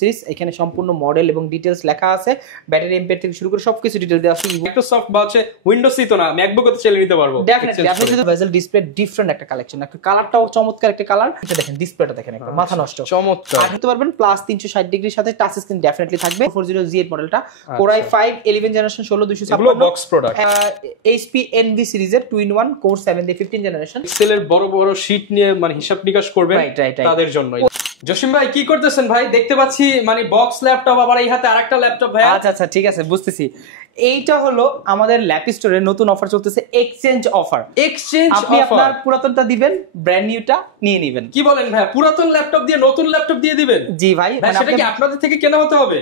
Series এখানে সম্পূর্ণ model এবং ডিটেইলস লেখা আছে, ব্যাটারি এম্পিয়ার থেকে শুরু করে সবকিছু ডিটেইল দেওয়া আছে। মাইক্রোসফট বা হচ্ছে উইন্ডোজই তো না, ম্যাকবুকও তো চালিয়ে নিতে পারবো। ডেফিনেটলি আপনি যদি বেজেল ডিসপ্লে ডিফারেন্ট একটা কালেকশন, একটা কালারটাও চমৎকার একটা কালার। এটা দেখেন, ডিসপ্লেটা দেখেন, একটা মাথা নষ্ট চমৎকার। আর হতে পারবেন প্লাস 360 ডিগ্রির সাথে টাচ স্ক্রিন ডেফিনেটলি থাকবে। 40Z মডেলটা Core i5 11 জেনারেশন 16256, এগুলো বক্স প্রোডাক্ট। HP Envy সিরিজের 2-in-1 Core 7 দিয়ে 15 জেনারেশন। এক্সেলের বড় বড় শীট নিয়ে মানে হিসাব নিকাশ করবেন তাদের জন্য। জসিম ভাই কি করতেছেন ভাই? দেখতে পাচ্ছি মানে বক্স ল্যাপটপ, আবার এই হাতে আরেকটা ল্যাপটপ ভাই। আচ্ছা ঠিক আছে, বুঝতেছি। এইটা হলো আমাদের ল্যাপ স্টোরে নতুন অফার চলতেছে, এক্সচেঞ্জ অফার। আপনি আপনার পুরাতনটা দিবেন, ব্র্যান্ড নিউটা নিয়ে নেবেন। কি বলেন ভাই, পুরাতন ল্যাপটপ দিয়ে নতুন ল্যাপটপ দিয়ে দিবেন? জি ভাই। সেটা কি আপনাদের থেকে কেনা হতে হবে?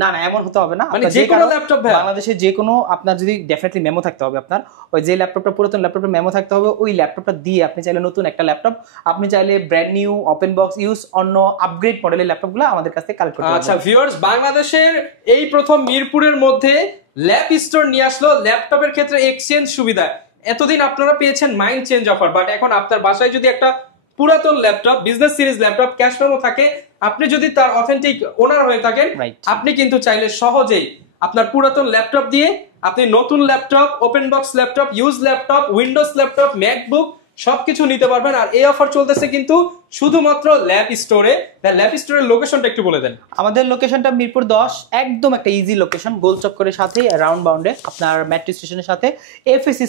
না এমন হতে হবে না, মানে যে কোনো ল্যাপটপ ভাই বাংলাদেশে যে কোনো, আপনার যদি ডেফিনেটলি মেমো থাকতে হবে, আপনার ওই যে ল্যাপটপটা পুরাতন ল্যাপটপের মেমো থাকতে হবে, ওই ল্যাপটপটা দিয়ে আপনি চাইলে নতুন একটা ল্যাপটপ, আপনি চাইলে brand new open box use অন্য আপগ্রেড মডেলের ল্যাপটপগুলো আমাদের কাছ থেকে কালেক্ট করতে পারবেন। আচ্ছা ভিউয়ার্স, বাংলাদেশের এই প্রথম মিরপুরের মধ্যে ল্যাপ স্টোর নিয়ে আসলো ল্যাপটপের ক্ষেত্রে এক্সচেঞ্জ সুবিধা। এতদিন আপনারা পেয়েছেন মাইন্ড চেঞ্জ অফার, বাট এখন আপনার বাসায় যদি একটা পুরাতন laptop, business series laptop cash memo থাকে, আপনি যদি তার অথেন্টিক ওনার হয়ে থাকেন, আপনি কিন্তু চাইলে সহজেই আপনার পুরাতন ল্যাপটপ দিয়ে আপনি নতুন laptop, open box laptop, use laptop, Windows laptop, MacBook সবকিছু নিতে পারবেন। আর এই অফার চলতেছে কিন্তু শুধুমাত্র ল্যাপ স্টোরে। ল্যাপ স্টোরের লোকেশনটা একটু বলে দেন। আমাদের লোকেশনটা মিরপুর 10, একদম একটা ইজি লোকেশন, গোল চক্করের সাথে রাউন্ড বাউন্ডে, আপনার মেট্রো স্টেশনের সাথে। এফএসসি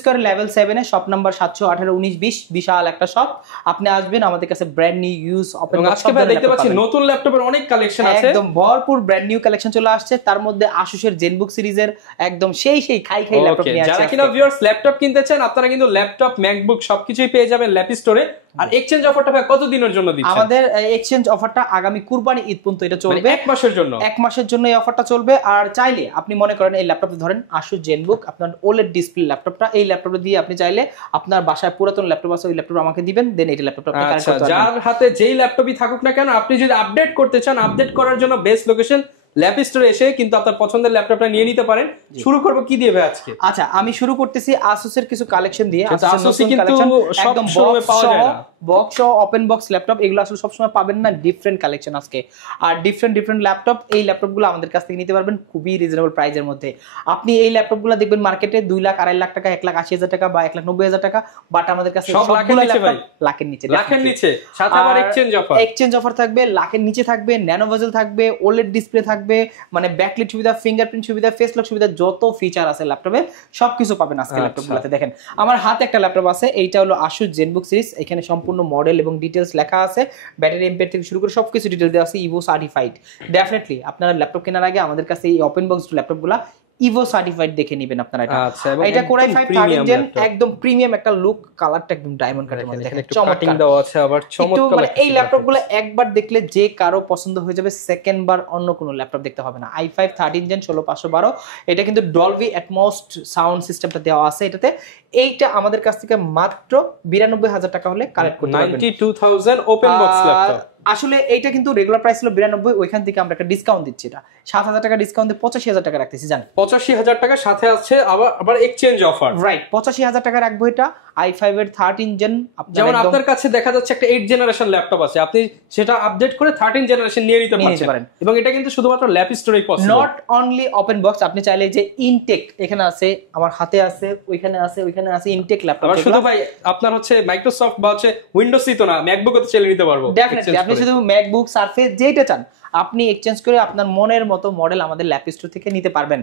স্কয়ার লেভেল 7 এ শপ নাম্বার 7181920, বিশাল একটা শপ। আপনি আসবেন, আমাদের কাছে brand new use open box আজকে ভাই দেখতে পাচ্ছি নতুন ল্যাপটপের অনেক কালেকশন আছে, একদম ভরপুর ব্র্যান্ড নিউ কালেকশন চলে আসছে। তার মধ্যে আসুসের জেনবুক সিরিজের একদম সেই খাই ল্যাপটপ নিয়ে আসছে। যারা কিনা ভিউয়ার্স ল্যাপটপ কিনতে চান, আপনারা কিন্তু ল্যাপটপ, ম্যাকবুক সবকিছুই পেয়ে যাবেন ল্যাপ স্টোরে। আর এক্সচেঞ্জ অফারটা ভাই কত দিনের জন্য দিচ্ছেন? আমাদের এক্সচেঞ্জ অফারটা আগামী কুরবানি ঈদ পর্যন্ত এটা চলবে, 1 মাসের জন্য। 1 মাসের জন্য এই অফারটা চলবে। আর চাইলে আপনি মনে করেন এই ল্যাপটপটা ধরেন আসুস জেনবুক, আপনার ওলেড ডিসপ্লে ল্যাপটপটা, এই ল্যাপটপটা দিয়ে আপনি চাইলে আপনার বাসায় পুরাতন ল্যাপটপ আছে, ওই ল্যাপটপ আমাকে দিবেন, দেন এই ল্যাপটপটা আপনি কানেক্ট করতে পারবেন। যার হাতে যেই ল্যাপটপই থাকুক না কেন, আপনি যদি আপডেট করতে চান, আপডেট করার জন্য বেস্ট লোকেশন ল্যাপ স্টোরে এসে কিন্তু আপনার পছন্দের ল্যাপটপটা নিয়ে নিতে পারেন। শুরু করব কি দিয়ে ভাই আজকে? আচ্ছা, আমি শুরু করতেছি আসুসের কিছু কালেকশন দিয়ে। আসুস কিন্তু সব সময় পাওয়া যায় না, বক্স ও ওপেন বক্স ল্যাপটপ এগুলো আসলে সব সময় পাবেন না, ডিফারেন্ট কালেকশন আজকে। আর ডিফারেন্ট ল্যাপটপ, এই ল্যাপটপগুলো আমাদের কাছ থেকে নিতে পারবেন খুবই রিজনেবল প্রাইসের মধ্যে। আপনি এই ল্যাপটপগুলো দেখবেন মার্কেটে 2 লাখ, 2.5 লাখ টাকা, 1,80,000 টাকা বা 1,90,000 টাকা, বাট আমাদের কাছে সব লাখের নিচে ভাই, লাখের নিচে, লাখের নিচে। সাথে আবার এক্সচেঞ্জ অফার থাকবে, লাখের নিচে থাকবে, ন্যানো ভেজেল থাকবে, ওলেড ডিসপ্লে থাকবে, মানে ব্যাকলাইট সুবিধা, ফিঙ্গারপ্রিন্ট সুবিধা, ফেস লক সুবিধা, যত ফিচার আছে ল্যাপটপে সবকিছু পাবেন আজকে ল্যাপটপগুলোতে। দেখেন আমার হাতে একটা ল্যাপটপ আছে, এইটা হলো আসুস জেনবুক সিরিজ। এখানে সম্পূর্ণ মডেল এবং ডিটেইলস লেখা আছে, ব্যাটারি এম্পিয়ার থেকে শুরু করে সবকিছু ডিটেইল দেওয়া আছে, ইভো সার্টিফাইড। ডেফিনেটলি আপনারা ল্যাপটপ কেনার আগে আমাদের কাছে এই ওপেন বক্স ল্যাপটপগুলো ইভো সার্টিফাইড দেখে নেবেন আপনারা। এটা Core i5 13 জেন, একদম প্রিমিয়াম একটা লুক, কালারটা একদম ডায়মন্ড কাটের মধ্যে, দেখেন চমৎকার দেওয়া আছে, আবার চমৎকার। মানে এই ল্যাপটপগুলো একবার দেখলে যে কারো পছন্দ হয়ে যাবে, সেকেন্ড বার অন্য কোনো ল্যাপটপ দেখতে হবে না। i5 13 জেন 16512, এটা কিন্তু ডলবি অ্যাটমস সাউন্ড সিস্টেমটা দেওয়া আছে এটাতে। এইটা আমাদের কাছ থেকে মাত্র 92,000 টাকা হলে কালেক্ট করতে পারবেন। 92,000 ওপেন বক্স ল্যাপটপ। আসলে এইটা কিন্তু রেগুলার প্রাইস ছিল 92, ওইখান থেকে আমরা একটা ডিসকাউন্ট দিচ্ছি, এটা 7,000 টাকা ডিসকাউন্ট দিয়ে 85,000 টাকা রাখতেছি। জান 85,000 টাকা, সাথে আছে আবার এক্সচেঞ্জ অফার। রাইট, 85,000 টাকা রাখবো এটা i5 এর 13 জেন। যেমন আপনার কাছে দেখা যাচ্ছে একটা 8 জেনারেশন ল্যাপটপ আছে, আপনি সেটা আপডেট করে 13 জেনারেশন নিয়ে নিতে পারেন। এবং এটা কিন্তু শুধুমাত্র ল্যাপ স্টোরেই possible, not only open box. আপনি চাইলে যে ইনটেক, এখানে আছে, আমার হাতে আছে, ওইখানে আছে, ওইখানে আছে, ইনটেক ল্যাপটপ। আর শুধু ভাই আপনার হচ্ছে মাইক্রোসফট বা হচ্ছে উইন্ডোজই তো না, ম্যাকবুকও তো চালিয়ে নিতে পারবো। ডেফিনেটলি আপনি শুধু ম্যাকবুক, সারফেস যেটা চান আপনি এক্সচেঞ্জ করে আপনার মনের মতো মডেল আমাদের ল্যাপ স্টোর থেকে নিতে পারবেন।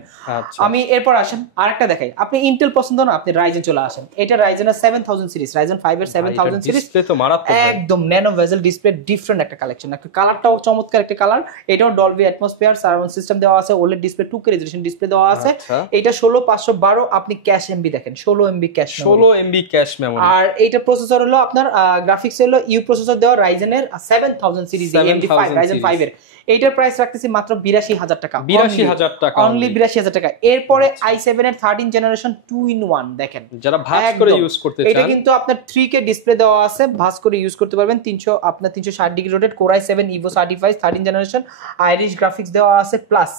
আমি এরপর আসেন আরেকটা দেখাই। আপনি ইন্টেল পছন্দ না, আপনি রাইজেন চলে আসেন। এটা রাইজেনের 7000 সিরিজ, রাইজেন 5 এর 7000 সিরিজ, ডিসপ্লে তো মারাত্মক, একদম ন্যানো ভেজেল ডিসপ্লে, ডিফারেন্ট একটা কালেকশন, একটা কালারটাও চমৎকার একটা কালার। এটাও ডলবি অ্যাটমসফিয়ার সারাউন্ড সিস্টেম দেওয়া আছে, OLED display, 2K resolution display দেওয়া আছে। এটা 16512, আপনি ক্যাশ এমবি দেখেন, 16 MB cache, 16 MB cache memory. আর এইটা প্রসেসর হলো আপনার গ্রাফিক্স হলো ইউ প্রসেসর দেওয়া, রাইজেনের 7000 সিরিজ AMD5, রাইজেন 5 এর। এইটার প্রাইস রাখতেছি মাত্র 82,000 টাকা, 82,000 টাকা, অনলি 82,000 টাকা। এরপরে i7 এর 13 জেনারেশন 2-in-1 দেখেন, যারা ভাঁজ করে ইউজ করতে চান, এটা কিন্তু আপনার 3K ডিসপ্লে দেওয়া আছে, ভাঁজ করে ইউজ করতে পারবেন। 360 degree rotate, Core i7 Evo certified 13 generation, Irish graphics দেওয়া আছে, প্লাস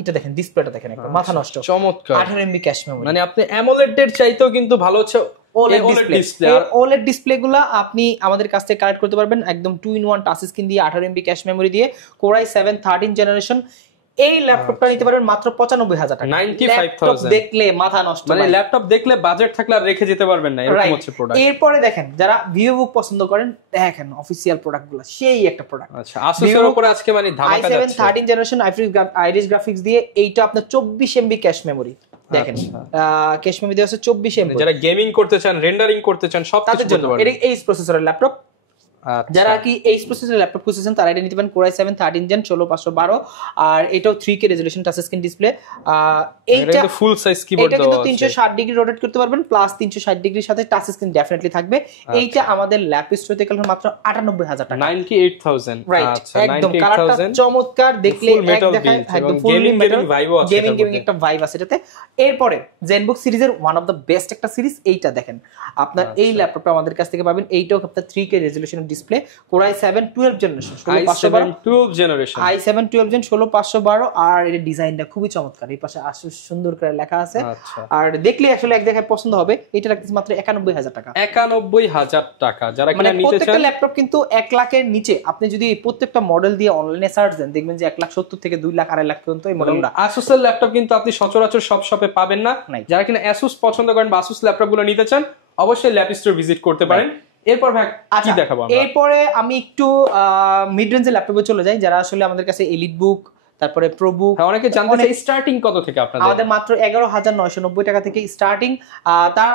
এটা দেখেন, ডিসপ্লেটা দেখেন, একটা মাথা নষ্ট, চমৎকার, 18 MB ক্যাশ মেমরি। মানে আপনি অ্যামোলেড এর চাইতেও কিন্তু ভালো হচ্ছে OLED OLED ডিসপ্লে। display এই OLED ডিসপ্লে গুলা আপনি আমাদের কাছ থেকে কালেক্ট করতে পারবেন একদম 2-in-1 টাচ স্ক্রিন দিয়ে 18 MB ক্যাশ মেমোরি দিয়ে Core i7 13 জেনারেশন। এই ল্যাপটপটা নিতে পারবেন মাত্র 95,000 টাকা। 95,000 দেখলে মাথা নষ্ট, মানে ল্যাপটপ দেখলে বাজেট থাকলে আর রেখে যেতে পারবেন না, এরকম হচ্ছে প্রোডাক্ট। এরপরে দেখেন যারা ভিভোবুক পছন্দ করেন, দেখেন অফিশিয়াল প্রোডাক্টগুলো সেই একটা প্রোডাক্ট। আচ্ছা, Asus এর উপরে আজকে মানে ধামাকা i7 যাচ্ছে। 13 জেনারেশন আইরিস গ্রাফিক্স দিয়ে, এইটা আপনার 24 MB ক্যাশ মেমোরি। দেখেন ক্যাশ মেমোরি দেওয়া আছে 24 MB। যারা গেমিং করতে চান, রেন্ডারিং করতে চান, সব কিছু করতে পারবেন। এটা এইচ প্রসেসরের ল্যাপটপ। যারা কি এইচ প্রসেসরের ল্যাপটপ খুঁজছেন তারা এটা নিতে পারেন Core i7 13 জেন 16512, আর এটাও 3K resolution touch screen display. এইটা ফুল সাইজ কিবোর্ড এটা দেওয়া কিন্তু আছে। 360 ডিগ্রি রোটেট করতে পারবেন, প্লাস 360 ডিগ্রির সাথে টাচ স্ক্রিন ডেফিনেটলি থাকবে। এইটা আমাদের ল্যাপ স্টোরে থেকে মাত্র 98,000 টাকা। 98,000 রাইট, আচ্ছা, একদম কালারটা 98,000 চমৎকার, দেখলে এক দেখায় একদম ফুল মেটাল ভাইবও আছে, গেমিং একটা ভাইব আছে এটাতে। এরপরে ZenBook সিরিজের ওয়ান অফ দ্য বেস্ট একটা সিরিজ এইটা দেখেন, আপনার এই ল্যাপটপটা আমাদের কাছ থেকে পাবেন। এইটাও আপনার 3K রেজোলিউশনের display, Core i7 12 generation 16512 i7 12 gen 16512, আর এর ডিজাইনটা খুবই চমৎকার। এই পাশে Asus সুন্দর করে লেখা আছে, আর দেখলে আসলে এক দেখায় পছন্দ হবে। এটা রাখতেছি মাত্র 91,000 টাকা। 91,000 টাকা। যারা কিনা নিতে চান, প্রত্যেকটা ল্যাপটপ কিন্তু 1 লাখের নিচে, আপনি যদি প্রত্যেকটা মডেল দিয়ে অনলাইনে সার্চ দেন দেখবেন যে 1,70,000 থেকে 2 লাখ 2.5 লাখ পর্যন্ত এই মডেলটা। Asus এর ল্যাপটপ কিন্তু আপনি সচরাচর সব শপে পাবেন না। যারা কিনা Asus পছন্দ করেন বা Asus ল্যাপটপগুলো নিতে চান, অবশ্যই ল্যাপ স্টোর ভিজিট করতে পারেন। এরপর ভাই কি দেখাবো আমরা? এরপরে আমি একটু মিড রেঞ্জের ল্যাপটপে চলে যাই, যারা আসলে আমাদের কাছে এলিট বুক, তারপরে প্রো বুক। অনেকে জানতে চায় স্টার্টিং কত থেকে আপনাদের? আমাদের মাত্র 11,990 টাকা থেকে স্টার্টিং। তার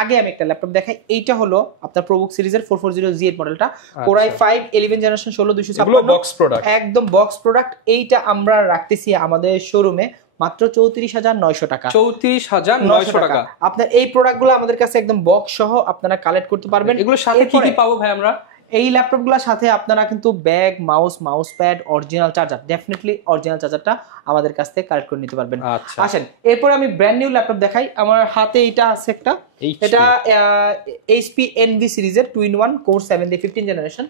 আগে আমি একটা ল্যাপটপ দেখাই। এইটা হলো আপনার প্রো বুক সিরিজের 440Z মডেলটা, Core i5 11 generation 16256, box product, একদম বক্স প্রোডাক্ট। এইটা আমরা রাখতেছি আমাদের শোরুমে মাত্র 34,900 টাকা। 34,900 টাকা। আপনার এই প্রোডাক্টগুলো আমাদের কাছে একদম বক্স সহ আপনারা কালেক্ট করতে পারবেন। এগুলোর সাথে কি কি পাবো ভাই আমরা? এই ল্যাপটপগুলোর সাথে আপনারা কিন্তু bag, mouse pad, original charger, definitely original চার্জারটা আমাদের কাছ থেকে কালেক্ট করে নিতে পারবেন। আসেন এরপর আমি ব্র্যান্ড নিউ ল্যাপটপ দেখাই। আমার হাতে এটা আছে একটা, এটা HP NV সিরিজের 2-in-1 Core 7 দিয়ে 15 জেনারেশন।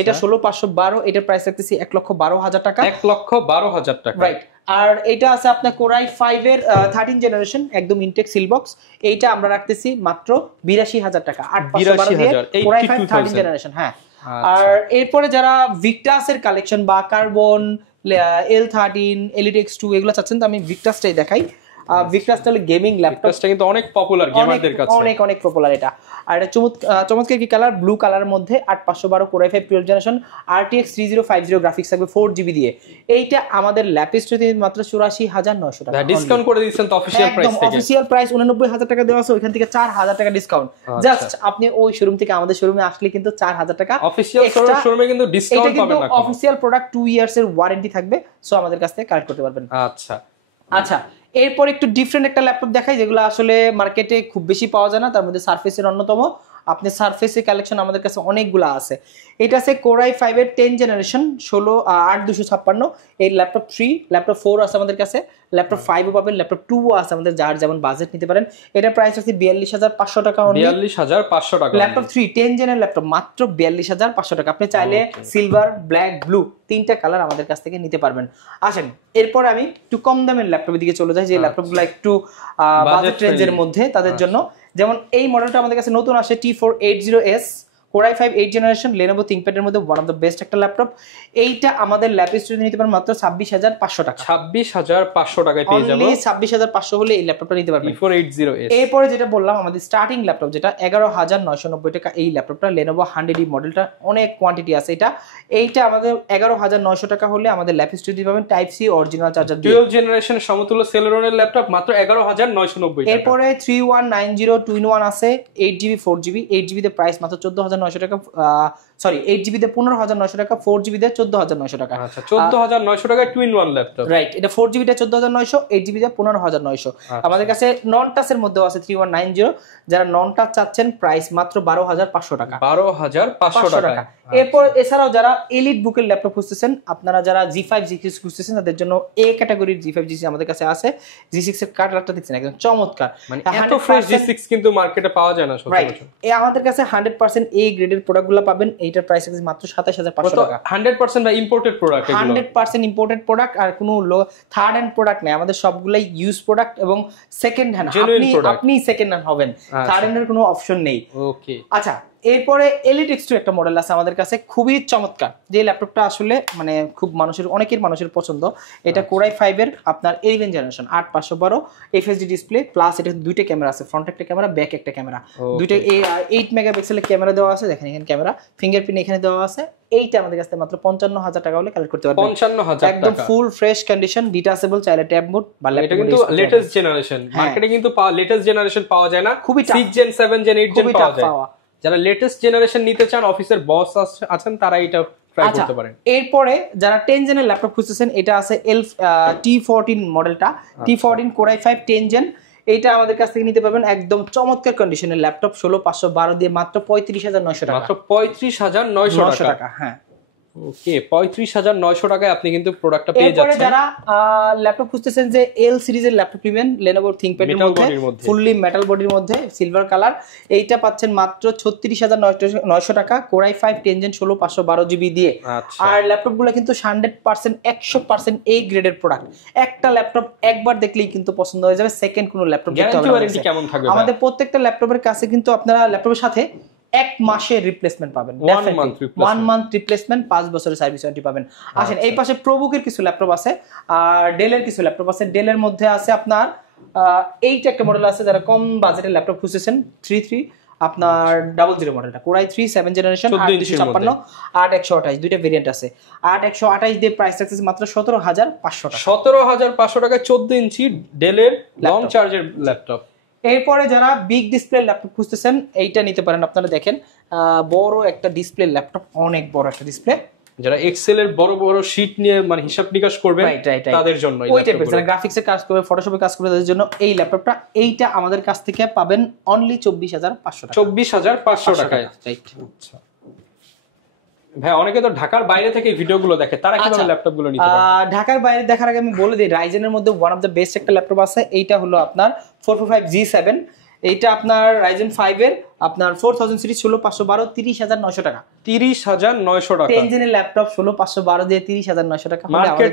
এটা 16512, এটার প্রাইস রাখতেছি 1,12,000 টাকা। 1,12,000 টাকা, রাইট। আর এটা আছে আপনার Core i5 এর 13 জেনারেশন, একদম ইনটেক সিল বক্স। এইটা আমরা রাখতেছি মাত্র 82,000 টাকা। 8,512 দিয়ে Core i5 13 জেনারেশন। হ্যাঁ, আর এরপরে যারা ভিক্টাসের কালেকশন বা কার্বন, L13, Elite X2 এগুলো চাচ্ছেন, তো আমি ভিক্টাসটাই দেখাই। ভিক্টাসটা হলো গেমিং ল্যাপটপ, ভিক্টাসটা কিন্তু অনেক পপুলার গেমারদের কাছে, অনেক পপুলার এটা। আর এটা চমৎকার কি কালার, ব্লু কালারের মধ্যে 8512 Core i5 12 generation, RTX 3050 graphics থাকবে 4GB দিয়ে। এইটা আমাদের ল্যাপ স্টোরে মাত্র 84,900 টাকা। ডিসকাউন্ট করে দিয়েছেন তো অফিশিয়াল প্রাইস থেকে? অফিশিয়াল প্রাইস 89,000 টাকা দেওয়া আছে, ওইখান থেকে 4,000 টাকা ডিসকাউন্ট। জাস্ট আপনি ওই শোরুম থেকে আমাদের শোরুমে আসলে কিন্তু 4,000 টাকা অফিশিয়াল শোরুমে কিন্তু ডিসকাউন্ট পাবেন না। অফিশিয়াল প্রোডাক্ট 2 ইয়ার্স এর ওয়ারেন্টি থাকবে, সো আমাদের কাছ থেকে কালেক্ট করতে পারবেন। আচ্ছা এরপর একটু ডিফারেন্ট একটা ল্যাপটপ দেখাই, যেগুলো আসলে মার্কেটে খুব বেশি পাওয়া যায় না। তার মধ্যে সারফেসের অন্যতম। আপনি সারফেসের কালেকশন আমাদের কাছে অনেকগুলো আছে। এটা আছে Core i5 এর 10 জেনারেশন 8256। এই ল্যাপটপ 3, ল্যাপটপ 4 আছে আমাদের কাছে, ল্যাপটপ 5ও পাবেন, ল্যাপটপ 2ও আছে আমাদের, যার যেমন বাজেট নিতে পারেন। এটা প্রাইস আছে 42,500 টাকা। 42,500 টাকা। ল্যাপটপ 3 10 জেনের ল্যাপটপ মাত্র 42,500 টাকা। আপনি চাইলে সিলভার, ব্ল্যাক, ব্লু তিনটা কালার আমাদের কাছ থেকে নিতে পারবেন। আসেন এরপর আমি একটু কম দামের ল্যাপটপের দিকে চলে যাই, যে ল্যাপটপগুলো একটু বাজেট রেঞ্জের মধ্যে তাদের জন্য। যেমন এই মডেলটা আমাদের কাছে নতুন আসে, T480S Core i5 8 generation, Lenovo ThinkPad এর মধ্যে ওয়ান অফ দ্য বেস্ট একটা ল্যাপটপ। এইটা আমাদের ল্যাপ স্টোরে নিতে পারেন মাত্র 26,500 টাকা। 26,500 টাকায় পেয়ে যাবেন। 26,500 হলে এই ল্যাপটপটা নিতে পারবেন। T480S। এরপরে যেটা বললাম আমাদের স্টার্টিং ল্যাপটপ, যেটা 11,990 টাকা। এই ল্যাপটপটা Lenovo 100E মডেলটা, অনেক কোয়ান্টিটি আছে এটা। এইটা আমাদের 11,900 টাকা হলে আমাদের ল্যাপ স্টোরে পাবেন type C original charger 12 generation সমতুল্য Celeron ল্যাপটপ মাত্র 11,990 টাকা। এরপরে 3190 2-in-1 আছে 8GB 4GB। 8GB তে প্রাইস মাত্র 14,900 টাকা। সরি 8GB তে 15,900 টাকা, 4GB তে 14,900 টাকা। আচ্ছা 14,900 টাকায় 2-in-1 ল্যাপটপ। রাইট, এটা 4GB তে 14,900, 8GB তে 15,900। আমাদের কাছে নন টাচের মধ্যেও আছে 3190। যারা নন টাচ চাচ্ছেন প্রাইস মাত্র 12,500 টাকা। 12,500 টাকা। এরপর এছাড়াও যারা এলিট বুকের ল্যাপটপ খুঁজতেছেন, আপনারা যারা G5 G6 খুঁজতেছেন, তাদের জন্য এ ক্যাটাগরির G5 G6 আমাদের কাছে আছে। G6 এর কালারটা দেখছেন একদম চমৎকার, মানে এত ফ্রেশ G6 কিন্তু মার্কেটে পাওয়া যায় না সচরাচর। আমাদের কাছে 100% এ গ্রেডের প্রোডাক্টগুলো পাবেন এই এইটার প্রাইস আছে মাত্র 27500 টাকা। 100% বা ইম্পোর্টেড প্রোডাক্ট, 100% ইম্পোর্টেড প্রোডাক্ট, আর কোনো থার্ড হ্যান্ড প্রোডাক্ট নেই, আমাদের সবগুলাই ইউজ প্রোডাক্ট এবং সেকেন্ড হ্যান্ড। আপনি সেকেন্ড হ্যান্ড হবেন, থার্ড হ্যান্ডের কোনো অপশন নেই। ওকে, আচ্ছা এরপরে Elite X2 একটা মডেল আছে আমাদের কাছে, খুবই চমৎকার, যে ল্যাপটপটা আসলে মানে খুব অনেকের মানুষের পছন্দ। এটা Core i5 এর আপনার 11 জেনারেশন, 8512 FHD ডিসপ্লে, প্লাস এটা দুইটা ক্যামেরা আছে, ফ্রন্ট একটা ক্যামেরা, ব্যাক একটা ক্যামেরা, দুইটা 8 মেগাপিক্সেলের ক্যামেরা দেওয়া আছে। দেখেন এখানে ক্যামেরা, ফিঙ্গারপ্রিন্ট এখানে দেওয়া আছে। এইটা আমাদের কাছে মাত্র 55000 টাকা হলে কালেক্ট করতে পারবেন। 55000 টাকা, একদম ফুল ফ্রেশ কন্ডিশন, ডিটাচেবল, চাইলে ট্যাব মোড বা ল্যাপটপ। এটা কিন্তু লেটেস্ট জেনারেশন, মার্কেটে কিন্তু লেটেস্ট জেনারেশন পাওয়া যায় না, খুবই 6 জেন 7 জেন 8 জেন পাওয়া যায়। যারা লেটেস্ট জেনারেশন নিতে চান, অফিসের বস আছেন, তারা এটা ট্রাই করতে পারেন। এরপরে যারা 10 জেনের ল্যাপটপ খুঁজতেছেন, এটা আছে T14 মডেলটা, T14 Core i5 10 জেন। এইটা আমাদের কাছ থেকে নিতে পারবেন একদম চমৎকার কন্ডিশনের ল্যাপটপ, 16512 দিয়ে মাত্র 35900 টাকা। মাত্র 35900 টাকা, হ্যাঁ। ওকে, 35900 টাকায় আপনি কিন্তু প্রোডাক্টটা পেয়ে যাচ্ছেন। এরপরে যারা ল্যাপটপ খুঁজতেছেন যে L সিরিজের ল্যাপটপ নেবেন, Lenovo ThinkPad এর মধ্যে, ফুললি মেটাল বডির মধ্যে, সিলভার কালার, এইটা পাচ্ছেন মাত্র 36900 টাকা, Core i5 10 জেন 16512 জিবি দিয়ে। আর ল্যাপটপগুলো কিন্তু 100% A গ্রেডের প্রোডাক্ট। একটা ল্যাপটপ একবার দেখলেই কিন্তু পছন্দ হয়ে যাবে, সেকেন্ড কোনো ল্যাপটপ দেখতে হবে না। ওয়ারেন্টি কেমন থাকবে? আমাদের প্রত্যেকটা ল্যাপটপের কাছে কিন্তু আপনারা ল্যাপটপের সাথে 1 মাসের রিপ্লেসমেন্ট পাবেন, 1 মান্থ রিপ্লেসমেন্ট, 5 বছরের সার্ভিস ওয়ারেন্টি পাবেন। আসেন, এই পাশে প্রবুকের কিছু ল্যাপটপ আছে, আর ডেলের কিছু ল্যাপটপ আছে। ডেলের মধ্যে আছে আপনার এইটা একটা মডেল আছে, যারা কম বাজেটের ল্যাপটপ খুঁজছেন, 33 আপনার 00 মডেলটা, Core i3 7 জেনারেশন, 8256 8128, দুইটা ভেরিয়েন্ট আছে। 8128 দিয়ে প্রাইস রাখতেছে মাত্র 17500 টাকা। 17500 টাকায় 14 ইঞ্চি ডেলের লং চার্জের ল্যাপটপ। এরপরে যারা বিগ ডিসপ্লে ল্যাপটপ খুঁজতেছেন, এইটা নিতে পারেন। আপনারা দেখেন বড় একটা ডিসপ্লে ল্যাপটপ, অনেক বড় একটা ডিসপ্লে, যারা এক্সেল এর বড় বড় শীট নিয়ে মানে হিসাব নিকাশ করবে তাদের জন্য, যারা গ্রাফিক্সের কাজ করবে, ফটোশপে কাজ করবে, তাদের জন্য এই ল্যাপটপটা। এইটা আমাদের কাছ থেকে পাবেন অনলি 24500 টাকা। 24500 টাকায়। আচ্ছা ভাই, অনেকে তো ঢাকার বাইরে থেকে ভিডিওগুলো দেখে, তারা কিভাবে ল্যাপটপগুলো নিতে পারে? ঢাকার বাইরে দেখার আগে আমি বলে দিই, রাইজেনের মধ্যে ওয়ান অফ দ্য বেস্ট একটা ল্যাপটপ আছে। এইটা হলো আপনার 445G7। এইটা আপনার Ryzen 5 এর আপনার 4000 সিরিজ, 16512, 30900 টাকা। 30900 টাকা 10 জেনের ল্যাপটপ 16512 দিয়ে 30900 টাকা, মার্কেট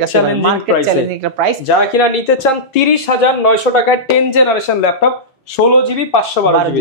চ্যালেঞ্জিং একটা প্রাইস। যারা কিনা নিতে চান 30900 টাকায় 10 জেনারেশন ল্যাপটপ, 16GB 512GB,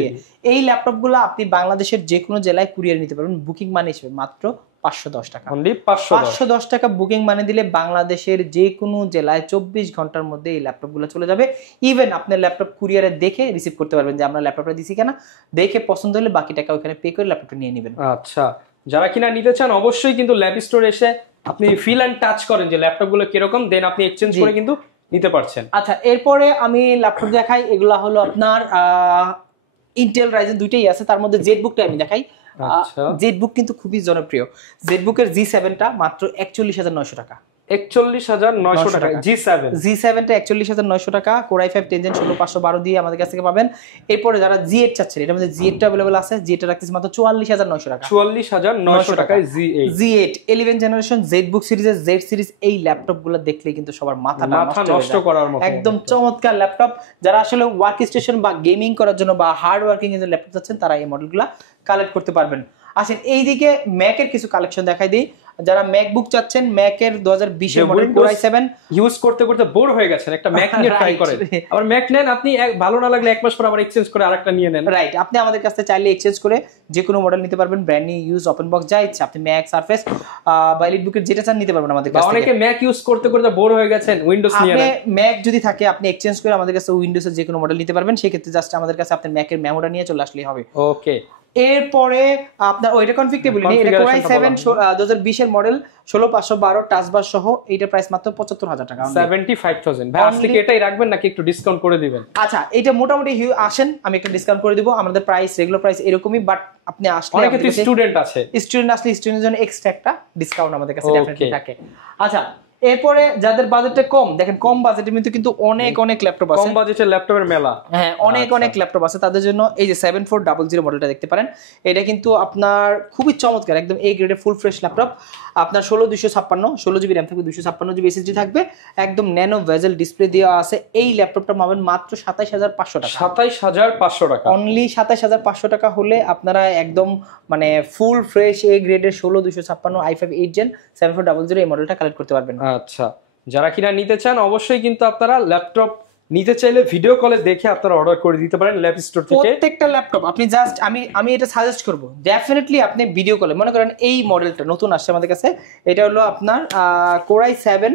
এই ল্যাপটপগুলো আপনি বাংলাদেশের যে কোনো জেলায় কুরিয়ার নিতে পারবেন, বুকিং মানি হিসেবে মাত্র 510 টাকা। অনলি 510 টাকা বুকিং মানি দিলে বাংলাদেশের যে কোনো জেলায় 24 ঘন্টার মধ্যে এই ল্যাপটপগুলো চলে যাবে। ইভেন আপনার ল্যাপটপ কুরিয়ারে দেখে রিসিভ করতে পারবেন, যে আমরা ল্যাপটপটা দিছি কিনা, দেখে পছন্দ হলে বাকি টাকা ওখানে পে করে ল্যাপটপটা নিয়ে নেবেন। আচ্ছা, যারা কিনা নিতে চান অবশ্যই কিন্তু ল্যাব স্টোরে এসে আপনি ফিল এন্ড টাচ করেন যে ল্যাপটপগুলো কিরকম, দেন আপনি এক্সচেঞ্জ করে কিন্তু নিতে পারছেন। আচ্ছা, এরপরে আমি ল্যাপটপ দেখাই। এগুলা হলো আপনার ইন্টেল রাইজেন দুইটাই আছে, তার মধ্যে জেটবুকটা আমি দেখাই। জেটবুক কিন্তু খুবই জনপ্রিয়। জেটবুকের G7টা মাত্র 41900 টাকা। 41900 টাকা G7টা 41900 টাকা। Core i5 10 জেন 16512 দিয়ে আমাদের কাছ থেকে পাবেন। এরপরে যারা G8 চাচ্ছেন, এটার মধ্যে G8টা अवेलेबल আছে। G8 রাখতেছি মাত্র 44900 টাকা। 44900 টাকায় G8 11 জেনারেশন জেটবুক সিরিজের Z সিরিজ, এই ল্যাপটপগুলো দেখলেই কিন্তু সবার মাথা নষ্ট করার মতো, একদম চমৎকার ল্যাপটপ। যারা আসলে ওয়ার্ক স্টেশন বা গেমিং করার জন্য বা হার্ড ওয়ার্কিং এর ল্যাপটপ চাচ্ছেন, তারা এই মডেলগুলো কালেক্ট করতে পারবেন। আসেন, এইদিকে ম্যাকের কিছু কালেকশন দেখাই দিই। যারা ম্যাকবুক চাচ্ছেন, ম্যাকের 2020 এর মডেল Core i7 ইউজ করতে করতে বোর হয়ে গেছেন, একটা ম্যাক নিয়ে ট্রাই করেন। আবার ম্যাক নেন, আপনি ভালো না লাগলে এক মাস পর আবার এক্সচেঞ্জ করে আরেকটা নিয়ে নেন। রাইট, আপনি আমাদের কাছ থেকে চাইলে এক্সচেঞ্জ করে যে কোনো মডেল নিতে পারবেন, brand new, use, open box, যা ইচ্ছা আপনি ম্যাক, সারফেস বা এলিটবুকের যেটা চান নিতে পারবেন আমাদের কাছ থেকে। অনেকে ম্যাক ইউজ করতে করতে বোর হয়ে গেছেন, উইন্ডোজ নিয়ে নেন। আপনি ম্যাক যদি থাকে, আপনি এক্সচেঞ্জ করে আমাদের কাছে উইন্ডোজের যে কোনো মডেল নিতে পারবেন। সেই ক্ষেত্রে জাস্ট আমাদের কাছে আপনার ম্যাকের মেমোটা নিয়ে চলে আসলেই হবে। ওকে, এরপরে আপনার ওইটা কনফিগারেবল নেই, এটা Core i7 2020 এর মডেল 16512 টাচ বার সহ, এইটা প্রাইস মাত্র 75000 টাকা। 75000 ভাই, আজকে কি এটাই রাখবেন নাকি একটু ডিসকাউন্ট করে দিবেন? আচ্ছা, এটা মোটামুটি আসেন, আমি একটা ডিসকাউন্ট করে দিব। আমাদের প্রাইস রেগুলার প্রাইস এরকমই, বাট আপনি আসলে অনেকে তো স্টুডেন্ট আছে, স্টুডেন্ট আসলে স্টুডেন্টের জন্য এক্সট্রা একটা ডিসকাউন্ট আমাদের কাছে ডেফিনেটলি থাকে। আচ্ছা, এরপরে যাদের বাজেটে কম, দেখেন কম বাজেটের মধ্যে কিন্তু অনেক ল্যাপটপ আছে, কম বাজেটের ল্যাপটপের মেলা। হ্যাঁ অনেক ল্যাপটপ আছে, তাদের জন্য এই যে 7400 মডেলটা দেখতে পারেন। এটা কিন্তু আপনার খুবই চমৎকার, একদম এই গ্রেডের ফুল ফ্রেশ ল্যাপটপ। আপনার 16256 16GB র্যাম থাকবে, 256GB SSD থাকবে, একদম ন্যানো ভেজেল ডিসপ্লে দেওয়া আছে। এই ল্যাপটপটা পাবেন মাত্র 27500 টাকা। 27500 টাকা, অনলি 27500 টাকা হলে আপনারা একদম মানে ফুল ফ্রেশ এই গ্রেডের 16256 i5 8 Gen 7400 এই মডেলটা কালেক্ট করতে পারবেন। আচ্ছা, যারা কিনা নিতে চান অবশ্যই কিন্তু আপনারা ল্যাপটপ নিতে চাইলে ভিডিও কলে দেখে আপনারা অর্ডার করে দিতে পারেন ল্যাপ স্টোর থেকে। প্রত্যেকটা ল্যাপটপ আপনি জাস্ট আমি এটা সাজেস্ট করব, ডেফিনেটলি আপনি ভিডিও কলে, মনে করেন এই মডেলটা নতুন আসছে আমাদের কাছে, এটা হলো আপনার Core i7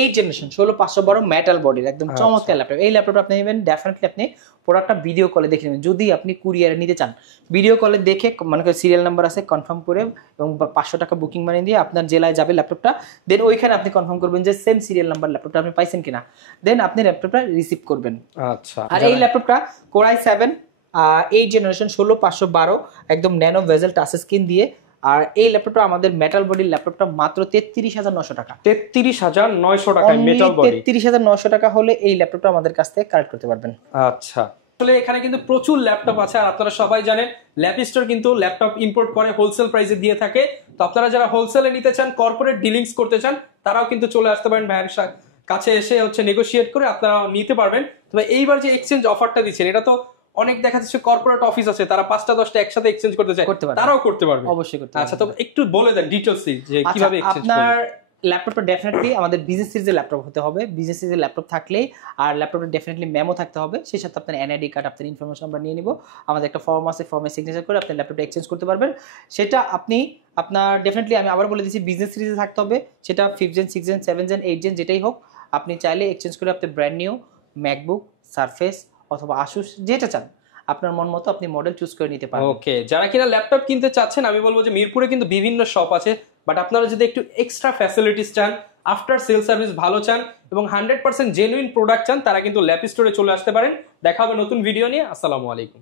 8 জেনারেশন 16512 মেটাল বডির একদম চমৎকার ল্যাপটপ। এই ল্যাপটপটা আপনি নেবেন, ডেফিনেটলি আপনি প্রোডাক্টটা ভিডিও কলে দেখে নেবেন। যদি আপনি কুরিয়ারে নিতে চান, ভিডিও কলে দেখে মনে করেন সিরিয়াল নাম্বার আছে কনফার্ম করে এবং 500 টাকা বুকিং মানি দিয়ে আপনার জেলায় যাবে ল্যাপটপটা, দেন ওইখানে আপনি কনফার্ম করবেন যে সেম সিরিয়াল নাম্বার ল্যাপটপটা আপনি পাইছেন কিনা, দেন আপনি ল্যাপটপটা রিসিভ করবেন। আচ্ছা, আর এই ল্যাপটপটা Core i7 8 জেনারেশন 16512 একদম ন্যানো ভেজেল টাচ স্ক্রিন দিয়ে। আর এই ল্যাপটপটা আমাদের মেটাল বডির ল্যাপটপটা মাত্র 33900 টাকা। 33900 টাকায় মেটাল বডি, 33900 টাকা হলে এই ল্যাপটপটা আমাদের কাছ থেকে কালেক্ট করতে পারবেন। আচ্ছা, আসলে এখানে কিন্তু প্রচুর ল্যাপটপ আছে, আর আপনারা সবাই জানেন ল্যাপ স্টোর কিন্তু ল্যাপটপ ইম্পোর্ট করে হোলসেল প্রাইসে দিয়ে থাকে। তো আপনারা যারা হোলসেলে নিতে চান, কর্পোরেট ডিলিংস করতে চান, তারাও কিন্তু চলে আসতে পারেন ভাইয়ের কাছে এসে নেগোশিয়েট করে আপনারা নিতে পারবেন। তবে এইবার যে এক্সচেঞ্জ অফারটা দিচ্ছেন, এটা তো অনেক দেখা যাচ্ছে কর্পোরেট অফিস আছে, তারা 5টা 10টা একসাথে এক্সচেঞ্জ করতে চায়, তারাও করতে পারবে, অবশ্যই করতে। আচ্ছা, তো একটু বলে দেন ডিটেইলস যে কিভাবে এক্সচেঞ্জ করবে। আপনার ল্যাপটপটা ডেফিনেটলি আমাদের বিজনেস সিরিজের ল্যাপটপ হতে হবে, বিজনেস সিরিজের ল্যাপটপ থাকলেই, আর ল্যাপটপটা ডেফিনেটলি মেমো থাকতে হবে, সেই সাথে আপনার এনআইডি কার্ড, আপনার ইনফরমেশন আমরা নিয়ে নিব, আমাদের একটা ফর্ম আছে, ফর্মে সিগনেচার করে আপনি ল্যাপটপটা এক্সচেঞ্জ করতে পারবেন। সেটা আপনি আপনার ডেফিনেটলি আমি আবার বলে দিচ্ছি বিজনেস সিরিজে থাকতে হবে, সেটা 5 Gen 6 Gen 7 Gen 8 Gen যেটাই হোক, আপনি চাইলে এক্সচেঞ্জ করে আপনি ব্র্যান্ড নিউ ম্যাকবুক, সারফেস অথবা আসুস যেটা চান আপনার মন মতো আপনি মডেল চুজ করে নিতে পারেন। ওকে, যারা কিনা ল্যাপটপ কিনতে চাচ্ছেন, আমি বলবো যে মিরপুরে কিন্তু বিভিন্ন শপ আছে, বাট আপনারা যদি একটু এক্সট্রা ফ্যাসিলিটিস চান, আফটার সেল সার্ভিস ভালো চান এবং 100% জেনুইন প্রোডাক্ট চান, তারা কিন্তু ল্যাপ স্টোরে চলে আসতে পারেন। দেখা হবে নতুন ভিডিও নিয়ে। আসসালামু আলাইকুম।